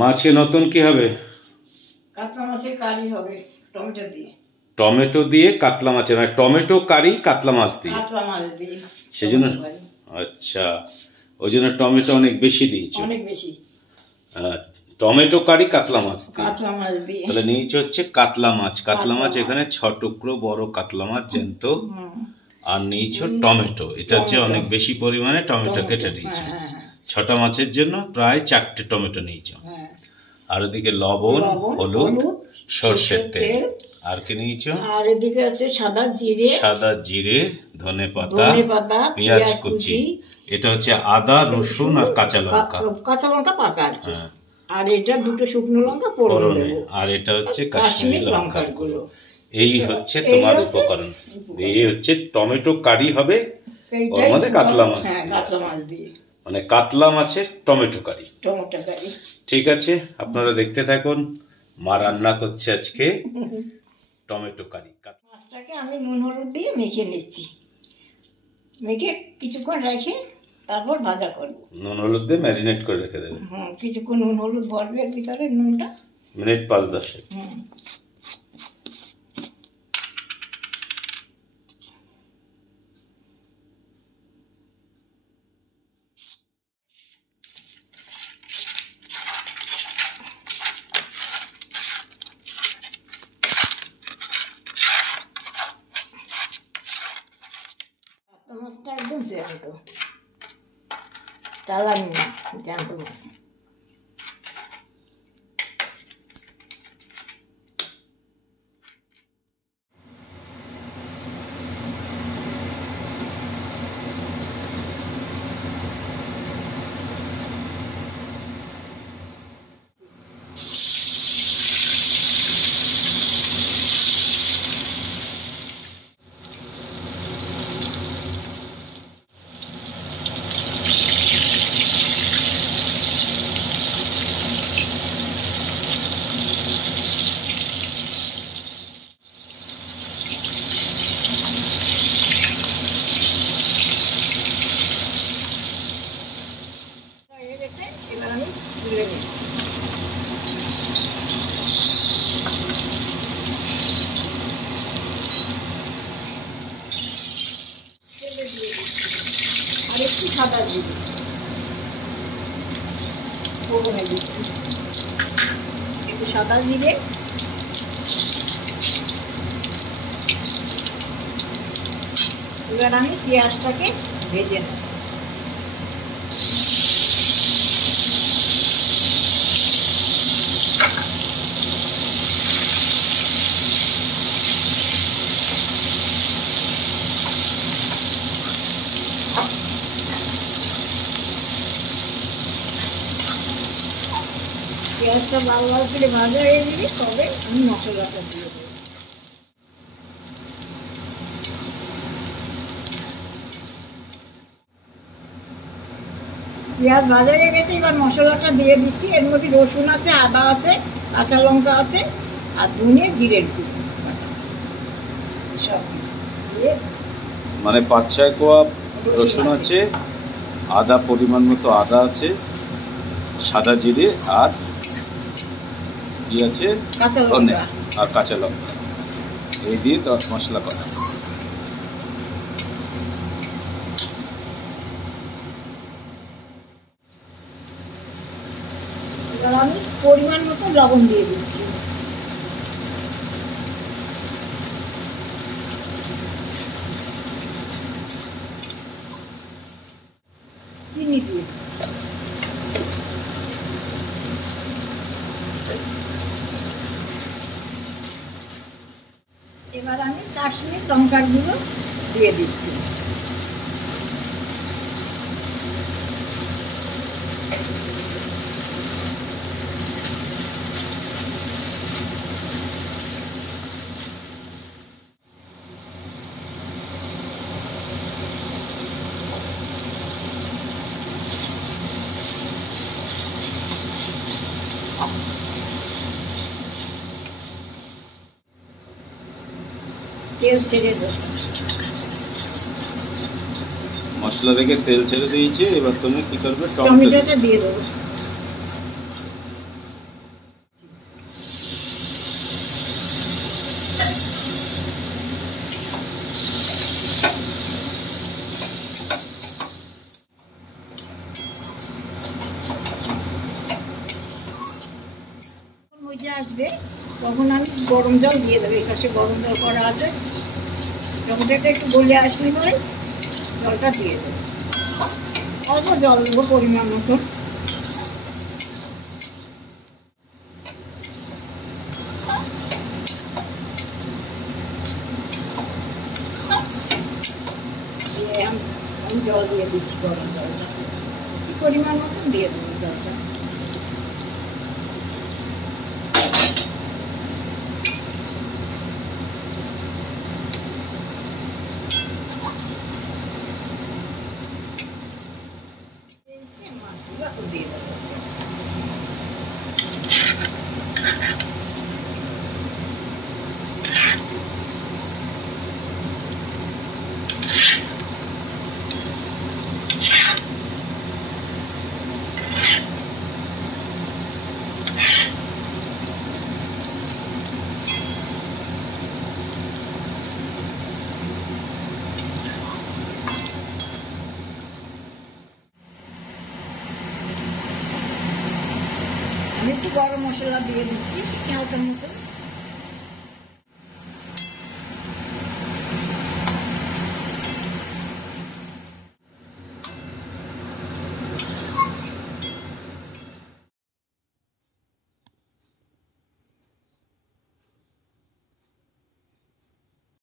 মাছে নতুন কি হবে? কাতলা মাছের কারি হবে টমেটো দিয়ে। টমেটো দিয়ে কাতলা মাছ, মানে টমেটো কারি কাতলা মাছ দিয়ে? কাতলা মাছ দিয়ে সেজন্য আচ্ছা, ওই জন্য টমেটো অনেক বেশি দিয়েছো? অনেক বেশি। টমেটো কারি কাতলা মাছ দিয়ে। কাতলা মাছ দিয়ে তাহলে নিয়েছে হচ্ছে কাতলা মাছ। কাতলা মাছ এখানে 6 টুকরো বড় কাতলা মাছ জ্যান্ত। আর নিয়েছো টমেটো, এটা হচ্ছে অনেক বেশি পরিমাণে টমেটো কেটে নিয়েছো। 6টা মাছের জন্য প্রায় 4টে টমেটো নিয়েছো। আর ওদিকে লবণ, হলুদ, সরষের তেল। আর কি নিয়েছো? আর এদিকে আছে সাদা জিরে, ধনেপাতা, পেঁয়াজ কুচি। এটা হচ্ছে আদা, রসুন আর কাঁচা লঙ্কা। পাকা আর কি। আর এটা দুটো শুকনো লঙ্কা ফোড়ন দেব। আর এটা হচ্ছে কাশ্মীরি লঙ্কার গুঁড়ো। এই হচ্ছে তোমার উপকরণ। এই হচ্ছে টমেটো কারি হবে, ওর মধ্যে কাতলা মাছ। কাতলা মাছ দিয়ে, মানে কাতলা মাছের টমেটো কারি। ঠিক আছে, আপনারা দেখতে থাকুন। মা রান্না করছে আজকে টমেটো কারি। মাছটাকে আমি নুন হলুদ দিয়ে মেখে নিচ্ছি। মেখে কিছুক্ষণ রেখে তারপর ভাজা করবো। নুন হলুদ দিয়ে ম্যারিনেট করে রেখে দেবেন। কিছুক্ষণ নুন হলুদ ভরবে ভিতরে, নুনটা মিনিট 5-10। মাছটা একদম জ্যান্ত, চালানি না, জ্যান্ত মাছ। এবার আমি তুলে নিই। আর একটু সাদা জিরে ফোড়নে দিচ্ছি। একটু সাদা জিরে, এবার আমি পেঁয়াজটাকে ভেজে নেব। পেঁয়াজটা লাল লাল করে ভাজা হয়ে যাবে, তবে আমি মশলাটা দিয়ে দেবো। পেঁয়াজ ভাজা হয়ে গেছে, এবার মশলাটা দিয়ে দিচ্ছি। এর মধ্যে রসুন আছে, আদা আছে, কাঁচা লঙ্কা আছে, আর ধনে জিরের গুঁড়ো সব কিছু দিয়ে, মানে 5-6 কোয়া রসুন আছে, আদা পরিমাণ মতো আদা আছে, সাদা জিরে আর কি আছে, ধনে আর কাঁচা লঙ্কা। এই দিয়ে তো মশলা করা। এবার আমি পরিমাণ মতো লবণ দিয়ে দিচ্ছি। চিনি দিয়ে দিচ্ছি। এবার আমি কাশ্মীরি লঙ্কার গুঁড়ো দিয়ে দিচ্ছি। তেল ছেড়ে দেবো। মশলা থেকে তেল ছেড়ে দিয়েছে, এবার তুমি কি করবে? টমেটোটা দিয়ে দেবো। আসবে তখন আমি গরম জল দিয়ে দেবো। এই পাশে গরম জল করা আছে, যখন এটা একটু গলে আসলে পরে জলটা দিয়ে দেবো। অল্প জল দেবো পরিমাণ মতো। আমি জল দিয়ে দিচ্ছি, গরম জলটা পরিমাণ মতো দিয়ে দেবো জলটা। মাছগুলো দিয়ে দেবো। আমি একটু গরম মশলা দিয়ে দিচ্ছি হালকা মতো।